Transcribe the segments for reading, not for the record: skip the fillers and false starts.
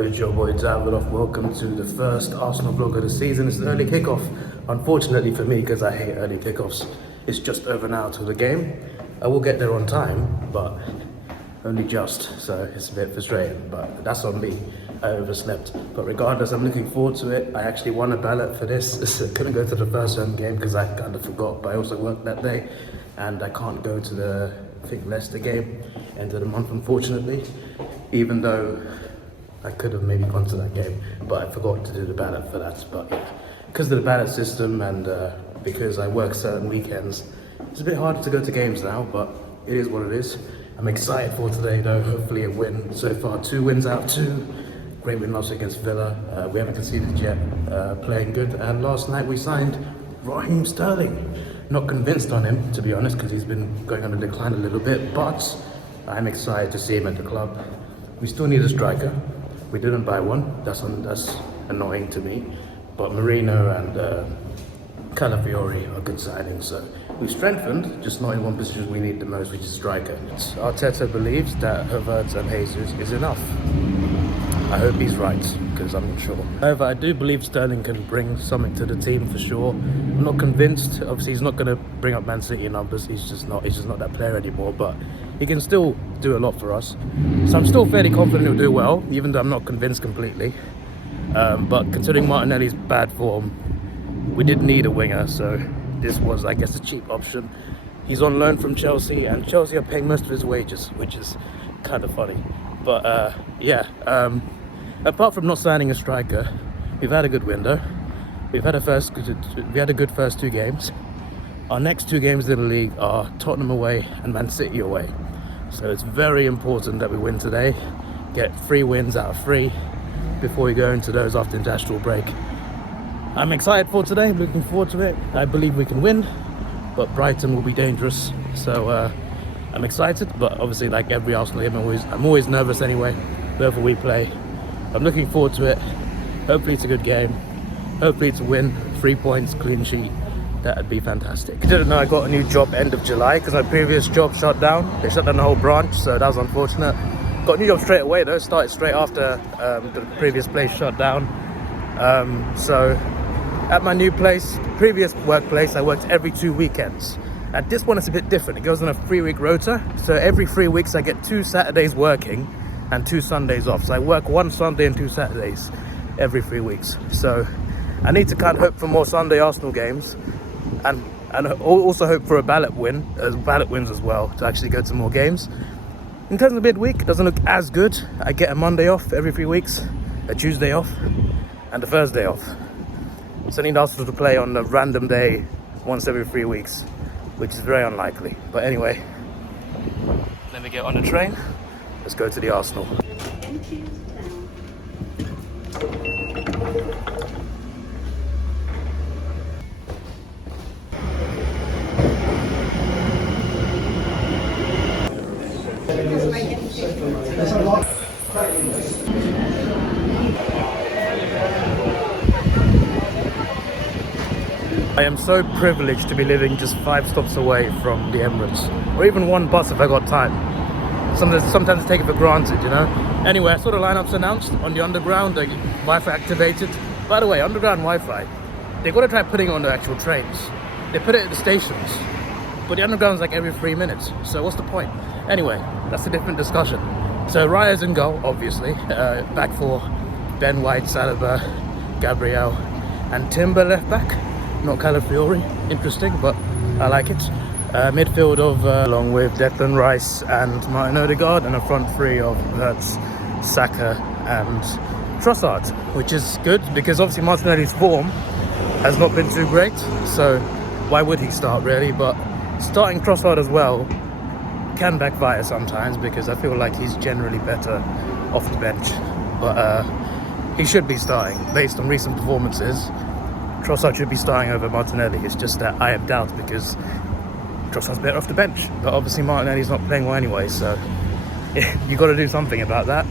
It's your boy Davidoff. Welcome to the first Arsenal vlog of the season. It's an early kickoff. Unfortunately for me, because I hate early kickoffs, it's just over now to the game. I will get there on time, but only just, so it's a bit frustrating, but that's on me. I overslept. But regardless, I'm looking forward to it. I actually won a ballot for this. I couldn't go to the first home game because I kind of forgot, but I also worked that day, and I can't go to the, I think, Leicester game, end of the month, unfortunately, even though I could have maybe gone to that game, but I forgot to do the ballot for that. But yeah, because of the ballot system and because I work certain weekends, it's a bit harder to go to games now, but it is what it is. I'm excited for today though, hopefully a win. So far 2 wins out of 2. Great win last against Villa. We haven't conceded yet, playing good. And last night we signed Raheem Sterling. Not convinced on him, to be honest, because he's been going on a decline a little bit, but I'm excited to see him at the club. We still need a striker. We didn't buy one, that's annoying to me. But Marino and Calafiori are good signings, so we've strengthened, just not in one position we need the most, which is striker. Arteta believes that Havertz and Jesus is enough. I hope he's right, because I'm not sure. However, I do believe Sterling can bring something to the team for sure. I'm not convinced. Obviously, he's not going to bring up Man City numbers. He's just not that player anymore. But he can still do a lot for us. So I'm still fairly confident he'll do well, even though I'm not convinced completely. But considering Martinelli's bad form, we did need a winger. So this was, I guess, a cheap option. He's on loan from Chelsea, and Chelsea are paying most of his wages, which is kind of funny. But yeah. Apart from not signing a striker, we've had a good window. We had a good first 2 games. Our next 2 games in the league are Tottenham away and Man City away. So it's very important that we win today, get 3 wins out of 3 before we go into those after international break. I'm excited for today, I'm looking forward to it. I believe we can win, but Brighton will be dangerous. So I'm excited, but obviously like every Arsenal game, I'm always nervous anyway, wherever we play. I'm looking forward to it. Hopefully it's a good game. Hopefully it's a win. 3 points, clean sheet. That would be fantastic. I didn't know I got a new job end of July because my previous job shut down. They shut down the whole branch, so that was unfortunate. Got a new job straight away though. Started straight after the previous place shut down. So at my new place, previous workplace, I worked every 2 weekends. At this one it's a bit different. It goes on a 3-week rota. So every 3 weeks I get 2 Saturdays working and 2 Sundays off. So I work 1 Sunday and 2 Saturdays every 3 weeks. So I need to kind of hope for more Sunday Arsenal games and also hope for a ballot wins as well to actually go to more games. In terms of midweek, it doesn't look as good. I get a Monday off every 3 weeks, a Tuesday off, and a Thursday off. So I need Arsenal to play on a random day once every 3 weeks, which is very unlikely. But anyway, let me get on the train. Let's go to the Arsenal. I am so privileged to be living just 5 stops away from the Emirates, or even 1 bus if I got time. Sometimes I take it for granted, you know. Anyway, I saw the lineups announced on the underground, the Wi-Fi activated. By the way, underground Wi-Fi, they've got to try putting it on the actual trains. They put it at the stations, but the underground's like every 3 minutes. So what's the point? Anyway, that's a different discussion. So Raya's in goal, obviously. Back 4, Ben White, Saliba, Gabriel, and Timber left back. Not Calafiori. Interesting, but I like it. Midfield of along with Declan Rice and Martin Odegaard, and a front 3 of Havertz, Saka and Trossard, which is good because obviously Martinelli's form has not been too great, so why would he start really? But starting Trossard as well can backfire sometimes because I feel like he's generally better off the bench, but he should be starting based on recent performances. Trossard should be starting over Martinelli. It's just that I have doubts because Trossard's better off the bench, but obviously Martinelli's not playing well anyway, so yeah, you got to do something about that.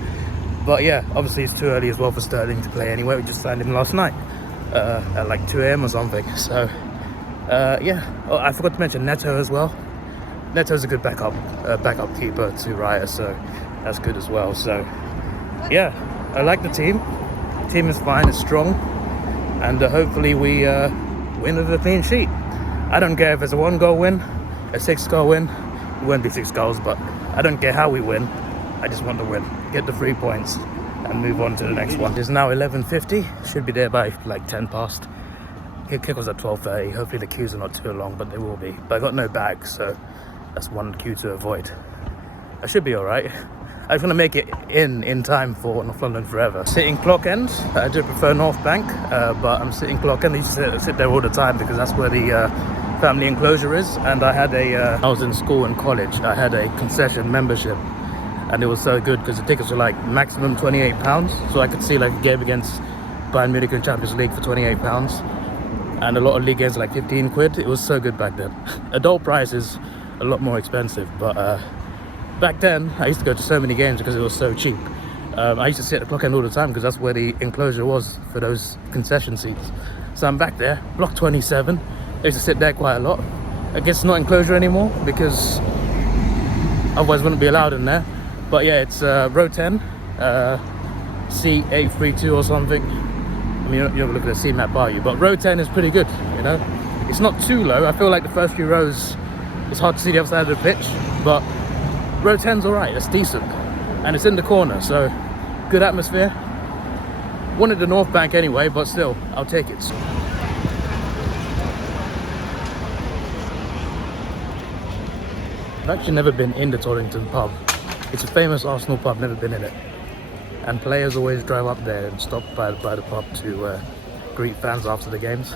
But yeah, obviously it's too early as well for Sterling to play anyway. We just signed him last night at like 2 AM or something. So yeah, oh, I forgot to mention Neto as well. Neto's a good backup keeper to Raya, so that's good as well. So yeah, I like the team. Team is fine, it's strong, and hopefully we win with a clean sheet. I don't care if it's a 1-goal win, a 6-goal win. It won't be 6 goals, but I don't care how we win. I just want to win, get the 3 points, and move on to the next one. It's now 11:50. Should be there by like 10 past. Kick was at 12:30. Hopefully the queues are not too long, but they will be. But I got no bag, so that's one queue to avoid. I should be all right. I just want to make it in time for North London Forever. Sitting clock end. I do prefer North Bank, but I'm sitting clock end. I used to sit there all the time because that's where the family enclosure is. And I had I was in school and college. I had a concession membership, and it was so good because the tickets were like maximum £28, so I could see like a game against Bayern Munich in Champions League for £28, and a lot of league games like 15 quid. It was so good back then. Adult price is a lot more expensive, but back then I used to go to so many games because it was so cheap. I used to sit at the clock end all the time because that's where the enclosure was for those concession seats. So I'm back there, block 27. I used to sit there quite a lot. I guess it's not enclosure anymore because otherwise I wouldn't be allowed in there. But yeah, it's row 10, C832 or something. I mean, you're not looking at the C-map, are you? But row 10 is pretty good, you know? It's not too low. I feel like the first few rows, it's hard to see the other side of the pitch, but row 10's alright, it's decent. And it's in the corner, so good atmosphere. Wanted the North Bank anyway, but still, I'll take it. I've actually never been in the Torrington pub. It's a famous Arsenal pub, never been in it. And players always drive up there and stop by the pub to greet fans after the games.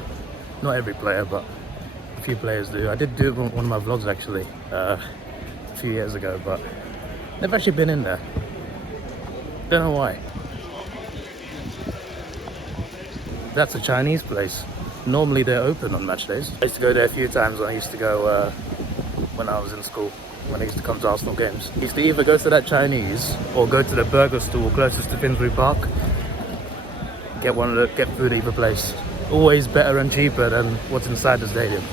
Not every player, but a few players do. I did do it on one of my vlogs actually, a few years ago, but never actually been in there. Don't know why. That's a Chinese place. Normally they're open on match days. I used to go there a few times when I used to go when I was in school, when I used to come to Arsenal games. I used to either go to that Chinese or go to the burger stall closest to Finsbury Park. Get food at either place. Always better and cheaper than what's inside the stadium.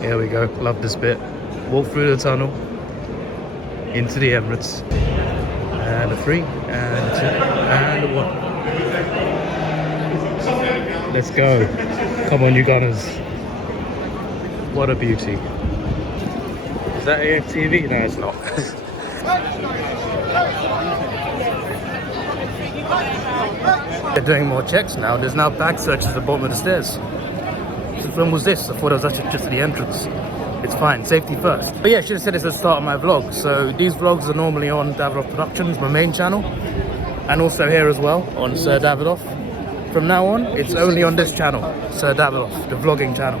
Here we go, love this bit. Walk through the tunnel into the Emirates. And a 3, and a 2, and a 1. Let's go. Come on, you Gunners. What a beauty. Is that AFTV? No, it's not. They're doing more checks now. There's now bag searches at the bottom of the stairs. So when was this? I thought it was actually just at the entrance. It's fine, safety first. But yeah, I should have said this at the start of my vlog. So these vlogs are normally on Davidoff Productions, my main channel, and also here as well on Sir Davidoff. From now on, it's only on this channel, Sir Davidoff, the vlogging channel.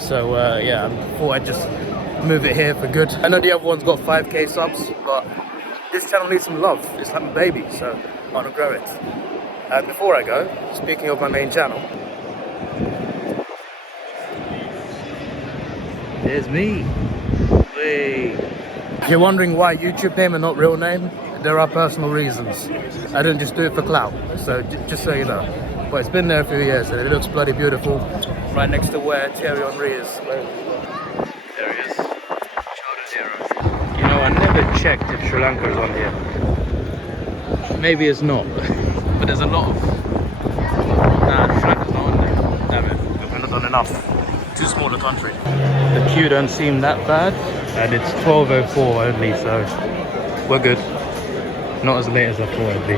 So yeah, I thought I'd just move it here for good. I know the other one's got 5k subs, but this channel needs some love. It's like my baby, so I want to grow it. And before I go, speaking of my main channel, there's me. Hey. If you're wondering why YouTube name and not real name, there are personal reasons. I didn't just do it for clout, so just so you know. But it's been there a few years and it looks bloody beautiful. Right next to where Thierry Henry is. There he is. You know, I never checked if Sri Lanka is on here. Maybe it's not, but there's a lot of... Nah, Sri Lanka's not on there. Damn it, we've not done enough. Too small a country. The queue don't seem that bad, and it's 12:04 only, so we're good. Not as late as I thought it'd be.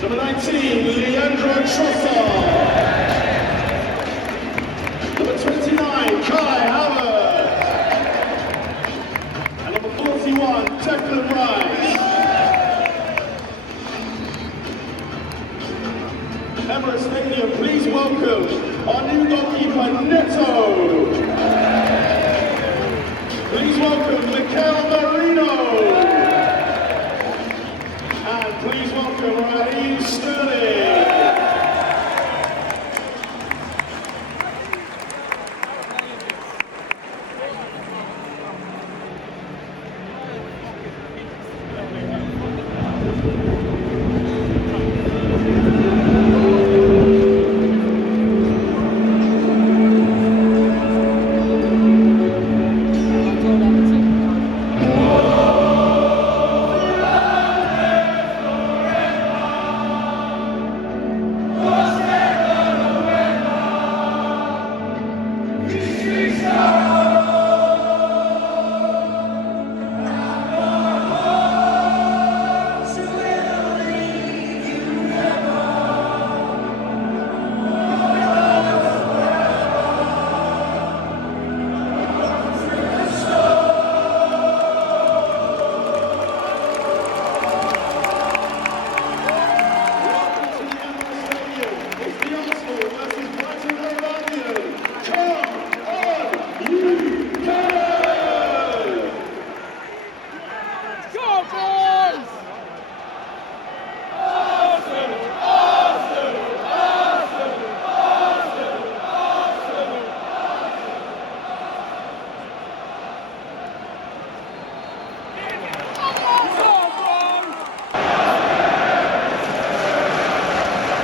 Number 19, Leandro Trossard. Number 29, Kai Howard. And number 41, Declan Rice. Emirates Stadium, please welcome our new goalkeeper, Neto. Please welcome Mikel Marino. And please welcome Raheem Sterling.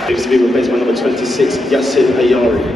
Needs to be replaced by number 26, Yassin Ayari.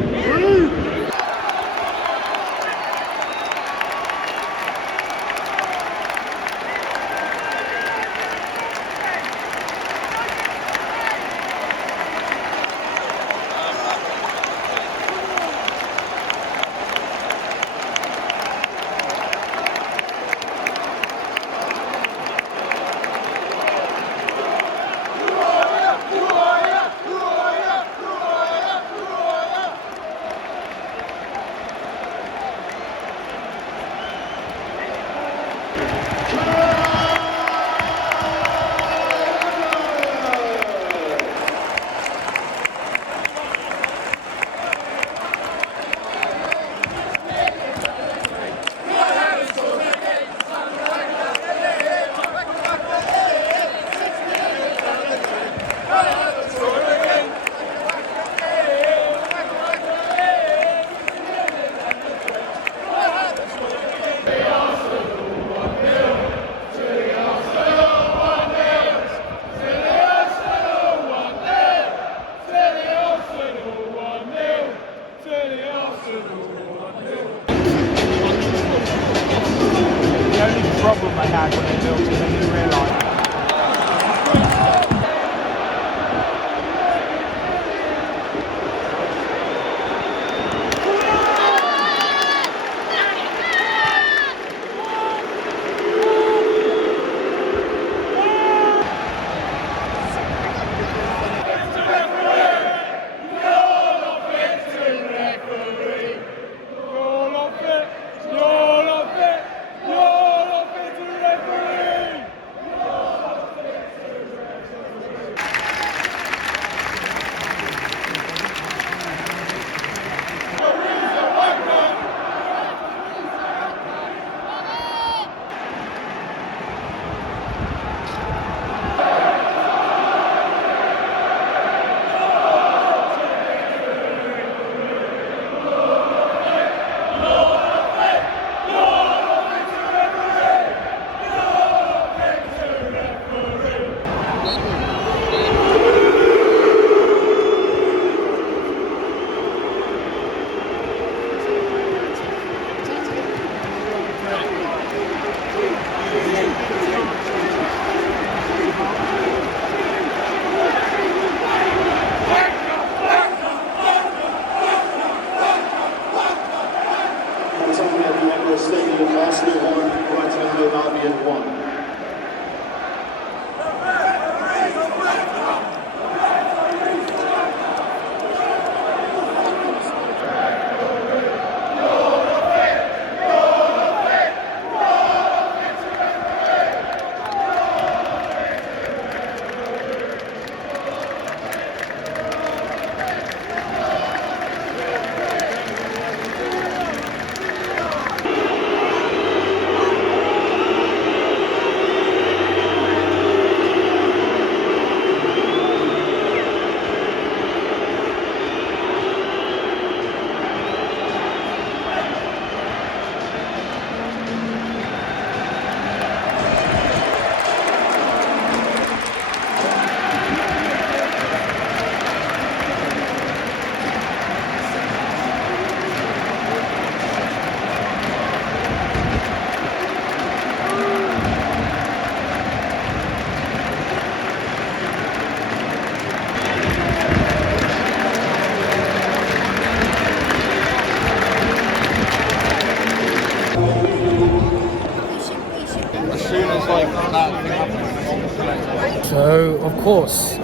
course.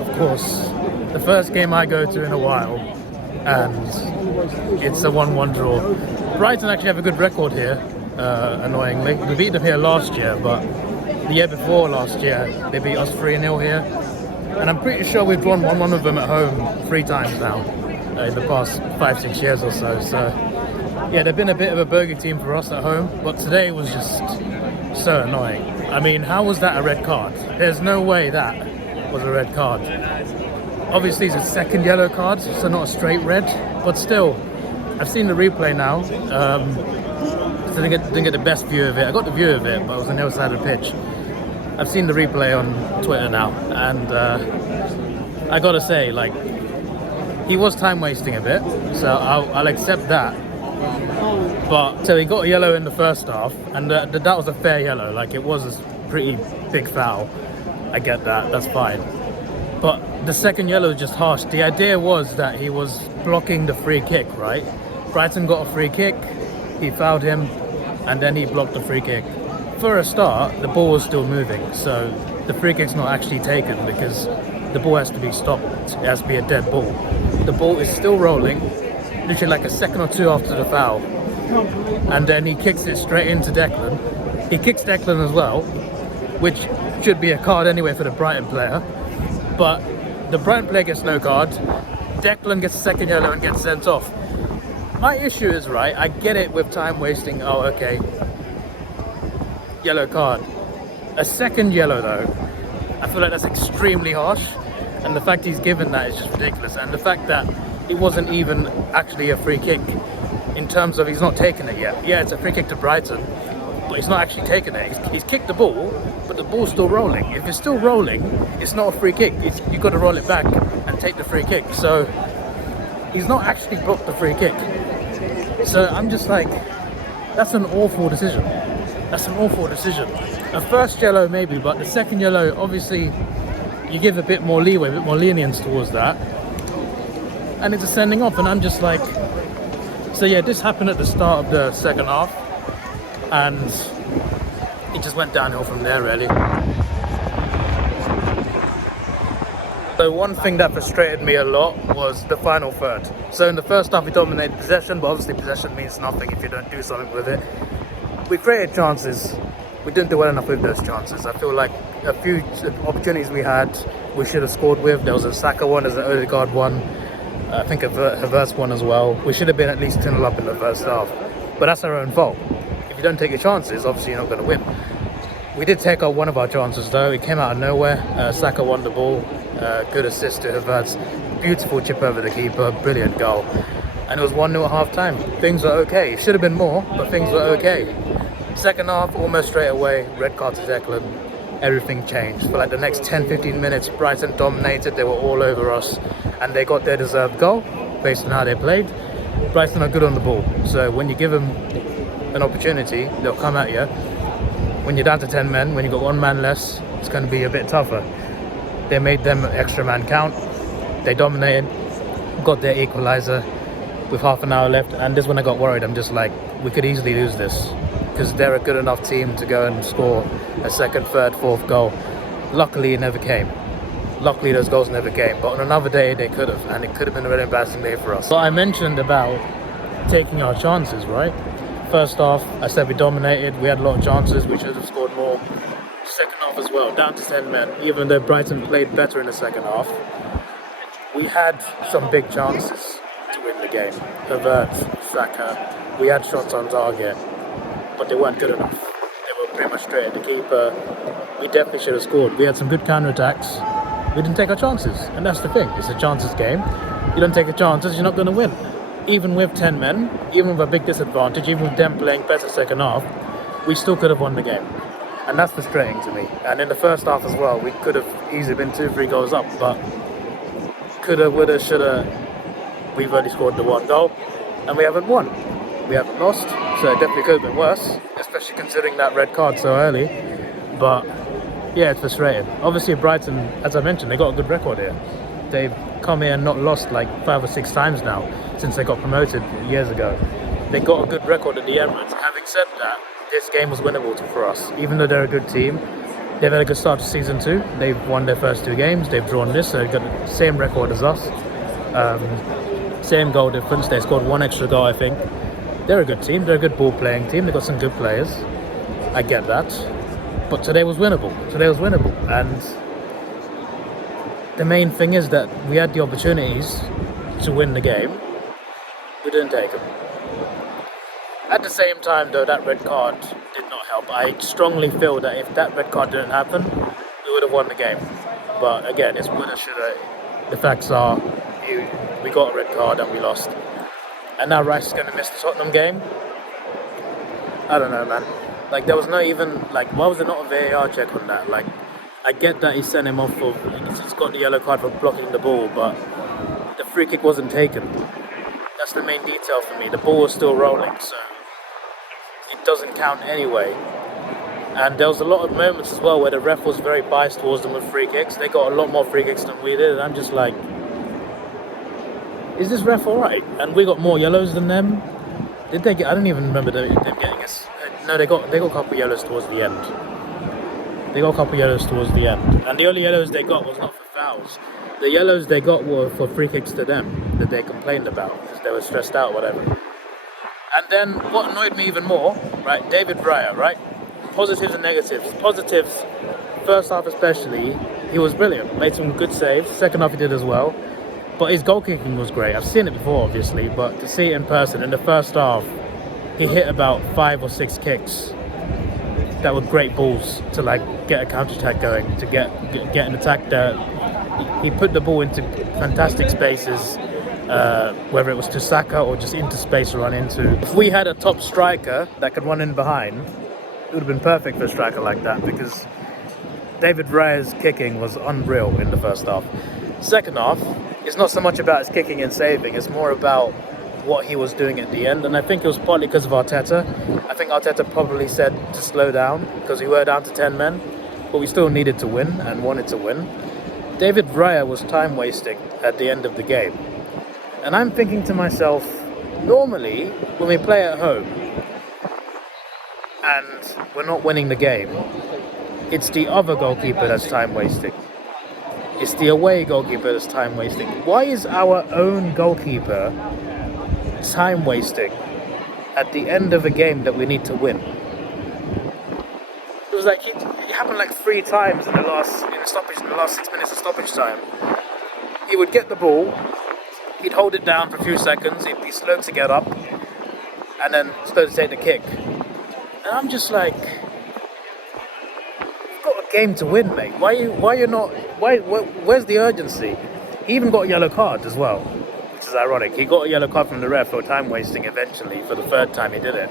The first game I go to in a while, and it's a 1-1 draw. Brighton actually have a good record here, annoyingly. We beat them here last year, but the year before last year, they beat us 3-0 here. And I'm pretty sure we've drawn 1-1 with them at home 3 times now, in the past 5-6 years or so. So, yeah, they've been a bit of a bogey team for us at home, but today was just so annoying. I mean, how was that a red card? There's no way that was a red card. Obviously, it's a second yellow card, so not a straight red, but still, I've seen the replay now. So didn't get the best view of it. I got the view of it, but I was on the other side of the pitch. I've seen the replay on Twitter now, and I gotta say, like, he was time wasting a bit, so I'll accept that. But so he got a yellow in the first half, and that was a fair yellow. Like, it was a pretty big foul. I get that, that's fine. But the second yellow is just harsh. The idea was that he was blocking the free kick, right? Brighton got a free kick, he fouled him, and then he blocked the free kick. For a start, the ball was still moving, so the free kick's not actually taken because the ball has to be stopped. It has to be a dead ball. The ball is still rolling, literally like a second or two after the foul. And then he kicks it straight into Declan. He kicks Declan as well, which should be a card anyway for the Brighton player. But the Brighton player gets no card. Declan gets a second yellow and gets sent off. My issue is, right, I get it with time wasting. Oh, okay. Yellow card. A second yellow though, I feel like that's extremely harsh. And the fact he's given that is just ridiculous. And the fact that it wasn't even actually a free kick in terms of he's not taken it yet. Yeah, it's a free kick to Brighton, but he's not actually taken it. He's kicked the ball, but the ball's still rolling. If it's still rolling, it's not a free kick. You've got to roll it back and take the free kick. So he's not actually blocked the free kick. So I'm just like, that's an awful decision. That's an awful decision. A first yellow maybe, but the second yellow, obviously, you give a bit more leeway, a bit more lenience towards that. And it's a sending off, and I'm just like, so yeah, this happened at the start of the second half, and it just went downhill from there, really. So one thing that frustrated me a lot was the final third. So in the first half we dominated possession, but obviously possession means nothing if you don't do something with it. We created chances. We didn't do well enough with those chances. I feel like a few opportunities we had, we should have scored with. There was a Saka one, there's an Odegaard one, I think a Havertz one as well. We should have been at least 2-0 up in the first half. But that's our own fault. If you don't take your chances, obviously you're not going to win. We did take out one of our chances though. It came out of nowhere. Saka won the ball. Good assist to Havertz. Beautiful chip over the keeper. Brilliant goal. And it was 1-0 at half time. Things were okay. It should have been more, but things were okay. Second half, almost straight away, red card to Declan. Everything changed. For like the next 10-15 minutes, Brighton dominated. They were all over us. And they got their deserved goal based on how they played. Brighton are good on the ball. So when you give them an opportunity, they'll come at you. When you're down to 10 men, when you've got one man less, it's going to be a bit tougher. They made them extra man count. They dominated, got their equaliser with half an hour left. And this is when I got worried. I'm just like, we could easily lose this because they're a good enough team to go and score a second, third, fourth goal. Luckily, it never came. Luckily, those goals never came. But on another day, they could have. And it could have been a very embarrassing day for us. So I mentioned about taking our chances, right? First half, I said we dominated. We had a lot of chances. We should have scored more. Second half as well, down to 10 men. Even though Brighton played better in the second half, we had some big chances to win the game. Havertz, Saka, we had shots on target, but they weren't good enough. They were pretty much straight at the keeper. We definitely should have scored. We had some good counter-attacks. We didn't take our chances, and that's the thing. It's a chances game. You don't take the chances, you're not going to win. Even with 10 men, even with a big disadvantage, even with them playing better second half, we still could have won the game. And that's frustrating to me. And in the first half as well, we could have easily been 2-3 goals up, but coulda, woulda, shoulda, we've only scored the one goal, and we haven't won. We haven't lost, so it definitely could have been worse, especially considering that red card so early. But yeah, it's frustrating. Obviously Brighton, as I mentioned, they got a good record here. They've come here and not lost like 5 or 6 times now since they got promoted years ago. They got a good record at the Emirates. Having said that, this game was winnable for us. Even though they're a good team, They've had a good start to season 2. They've won their first 2 games. They've drawn this, so they've got the same record as us. Same goal difference. They scored 1 extra goal, I think. They're a good team. They're a good ball-playing team. They've got some good players. I get that. But today was winnable. And the main thing is that we had the opportunities to win the game. We didn't take them. At the same time, though, that red card did not help. I strongly feel that if that red card didn't happen, we would have won the game. But again, it's winner shoulda. The facts are, we got a red card and we lost. And now Rice is going to miss the Tottenham game. I don't know, man. Like, there was not even, like, why was there not a VAR check on that? Like, I get that he sent him off for, he's got the yellow card for blocking the ball, but the free kick wasn't taken. That's the main detail for me. The ball was still rolling, so it doesn't count anyway. And there was a lot of moments as well where the ref was very biased towards them with free kicks. They got a lot more free kicks than we did, and I'm just like, is this ref alright? And we got more yellows than them. Did they get? I don't even remember them getting us. No, they got a couple of yellows towards the end. And the only yellows they got was not for fouls. The yellows they got were for free kicks to them that they complained about because they were stressed out, whatever. And then what annoyed me even more, right? David Raya, right? Positives and negatives. Positives, first half especially, he was brilliant. Made some good saves. Second half he did as well. But his goal kicking was great. I've seen it before, obviously, but to see it in person, in the first half, he hit about 5 or 6 kicks that were great balls to like get a counter-attack going, to get an attack there. He put the ball into fantastic spaces, whether it was to Saka or just into space to run into. If we had a top striker that could run in behind, it would have been perfect for a striker like that, because David Raya's kicking was unreal in the first half. Second half, it's not so much about his kicking and saving, it's more about what he was doing at the end, and I think it was partly because of Arteta. I think Arteta probably said to slow down because we were down to 10 men, but we still needed to win and wanted to win. David Raya was time wasting at the end of the game, and I'm thinking to myself, normally when we play at home and we're not winning the game, it's the other goalkeeper that's time wasting. It's the away goalkeeper that's time wasting. Why is our own goalkeeper time wasting at the end of a game that we need to win? It was like it happened like 3 times in the last 6 minutes of stoppage time. He would get the ball, he'd hold it down for a few seconds, he'd be slow to get up, and then slow to take the kick. And I'm just like, you've got a game to win, mate. Where's the urgency? He even got a yellow card as well, which is ironic. He got a yellow card from the ref for time wasting eventually, for the 3rd time he did it.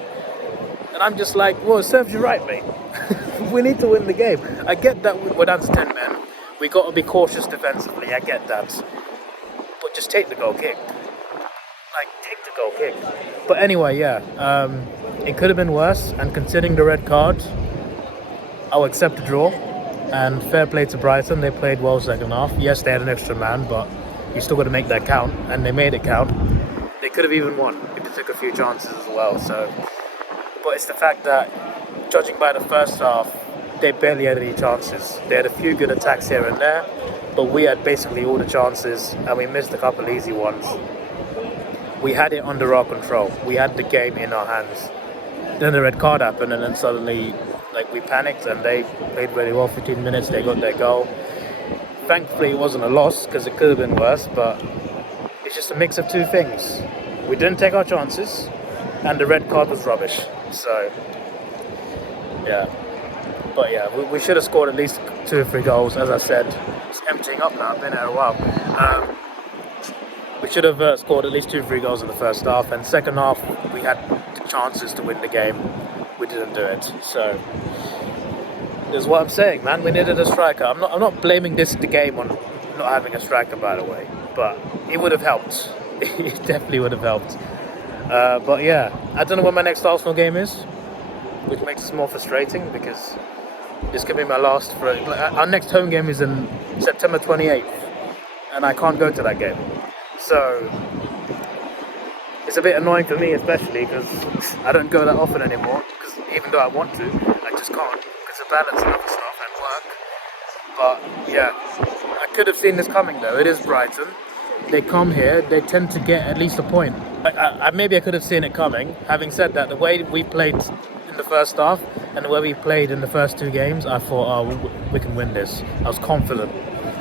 And I'm just like, well, it serves you right, mate. We need to win the game. I get that we're down to 10 men. We got to be cautious defensively, I get that. But just take the goal kick. Like, take the goal kick. But anyway, yeah, it could have been worse, and considering the red card, I'll accept the draw. And fair play to Brighton, they played well second half. Yes, they had an extra man, but you still got to make that count, and they made it count. They could have even won if they took a few chances as well. So, but it's the fact that, judging by the first half, they barely had any chances. They had a few good attacks here and there, but we had basically all the chances, and we missed a couple easy ones. We had it under our control. We had the game in our hands. Then the red card happened, and then suddenly, like, we panicked, and they played really well. 15 minutes, they got their goal. Thankfully, it wasn't a loss, because it could have been worse, but it's just a mix of 2 things. We didn't take our chances, and the red card was rubbish. So, yeah. But yeah, we should have scored at least 2 or 3 goals. As I said, it's emptying up now. I've been here a while. We should have scored at least 2 or 3 goals in the first half, and second half we had chances to win the game. We didn't do it. So that's what I'm saying, man. We needed a striker. I'm not blaming the game on not having a striker, by the way, but it would have helped. It definitely would have helped. But yeah, I don't know when my next Arsenal game is, which makes it more frustrating because this could be my last. Our next home game is in September 28th, and I can't go to that game. So it's a bit annoying for me, especially because I don't go that often anymore. Because even though I want to, I just can't because of balance and other stuff and work. But yeah, I could have seen this coming though. It is Brighton. They come here, they tend to get at least a point. Maybe I could have seen it coming. Having said that, the way we played in the first half and the way we played in the first 2 games, I thought, oh, we can win this. I was confident.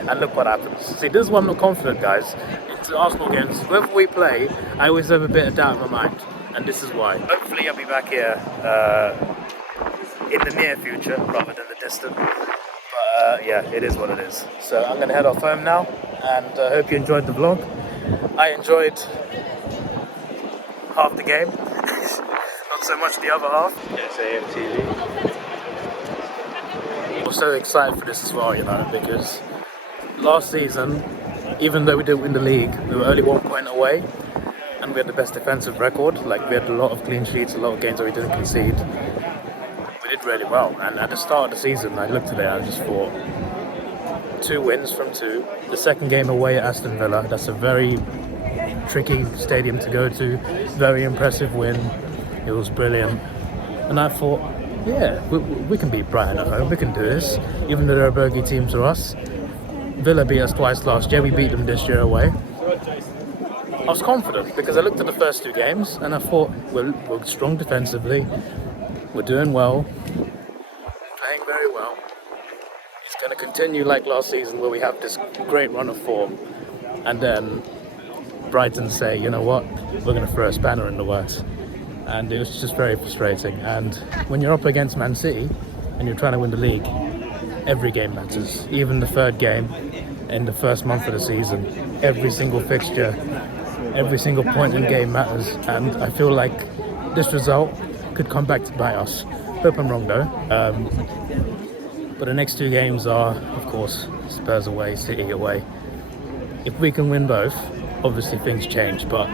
And look what happens. See, this is why I'm not confident, guys. It's Arsenal games. Whenever we play, I always have a bit of doubt in my mind. And this is why. Hopefully I'll be back here in the near future rather than the distant. But yeah, it is what it is. So I'm going to head off home now. And I hope you enjoyed the vlog. I enjoyed half the game. Not so much the other half. Yes, AMTV. I'm so excited for this as well, you know, because last season, even though we didn't win the league, we were only 1 point away, and we had the best defensive record. Like, we had a lot of clean sheets, a lot of games that we didn't concede. We did really well, and at the start of the season, I looked at it, I just thought, 2 wins from 2. The second game away at Aston Villa, that's a very tricky stadium to go to, very impressive win. It was brilliant, and I thought, yeah, we can beat Brighton at home, we can do this, even though they're a bogey team to us. Villa beat us twice last year, we beat them this year away. I was confident because I looked at the first 2 games and I thought, we're strong defensively, we're doing well, playing very well. It's going to continue like last season where we have this great run of form, and then Brighton say, you know what, we're going to throw a spanner in the works. And it was just very frustrating. And when you're up against Man City and you're trying to win the league, every game matters. Even the 3rd game in the first month of the season, every single fixture, every single point in game matters. And I feel like this result could come back to bite us. Hope I'm wrong though. But the next 2 games are, of course, Spurs away, City away. If we can win both, obviously things change, but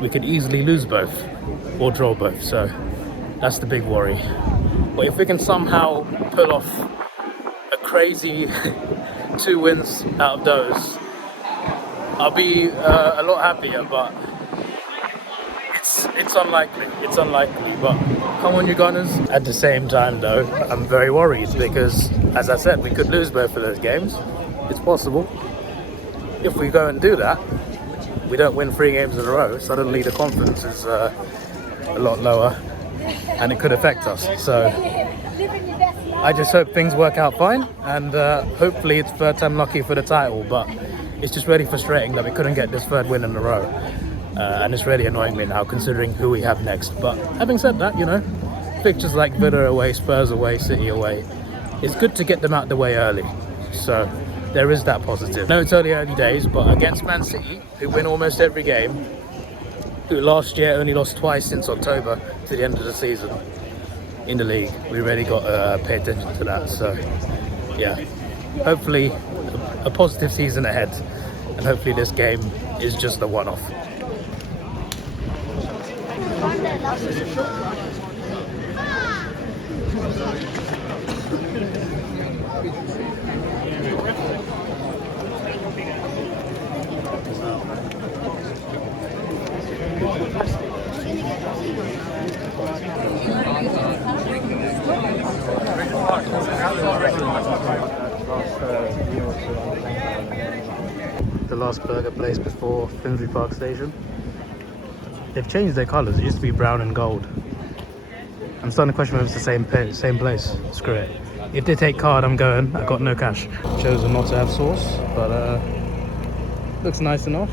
we could easily lose both or draw both, so that's the big worry. But if we can somehow pull off a crazy 2 wins out of those, I'll be a lot happier, but it's unlikely. It's unlikely, but come on, you Gunners. At the same time though, I'm very worried because, as I said, we could lose both of those games. It's possible. If we go and do that, we don't win 3 games in a row, suddenly the confidence is a lot lower and it could affect us. So I just hope things work out fine, and hopefully it's 3rd time lucky for the title, but it's just really frustrating that we couldn't get this 3rd win in a row. And it's really annoying me now considering who we have next. But having said that, you know, fixtures like Villa away, Spurs away, City away, it's good to get them out the way early. So there is that positive. No, it's only early days, but against Man City, who win almost every game, who last year only lost twice since October to the end of the season in the league, we really got to pay attention to that. So yeah, hopefully a positive season ahead, and hopefully this game is just a one-off. The last burger place before Finsbury Park Station. They've changed their colours. It used to be brown and gold. I'm starting to question whether it's the same place. Screw it. If they take card, I'm going. I've got no cash. Chosen not to have sauce, but looks nice enough.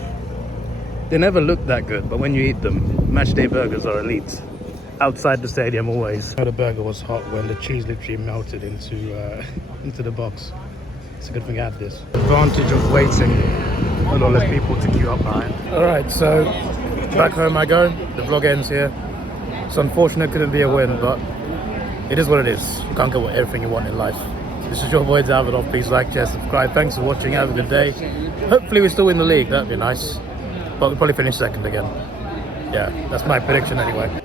They never look that good, but when you eat them, Matchday burgers are elite. Outside the stadium always. The burger was hot when the cheese literally melted into the box. It's a good thing I had this. Advantage of waiting. A lot less people to queue up behind. Alright, so back home I go. The vlog ends here. It's unfortunate it couldn't be a win, but it is what it is. You can't get everything you want in life. This is your boy Davidoff. Please like, share, subscribe. Thanks for watching. Have a good day. Hopefully we still win the league. That'd be nice. But we'll probably finish 2nd again. Yeah, that's my prediction anyway.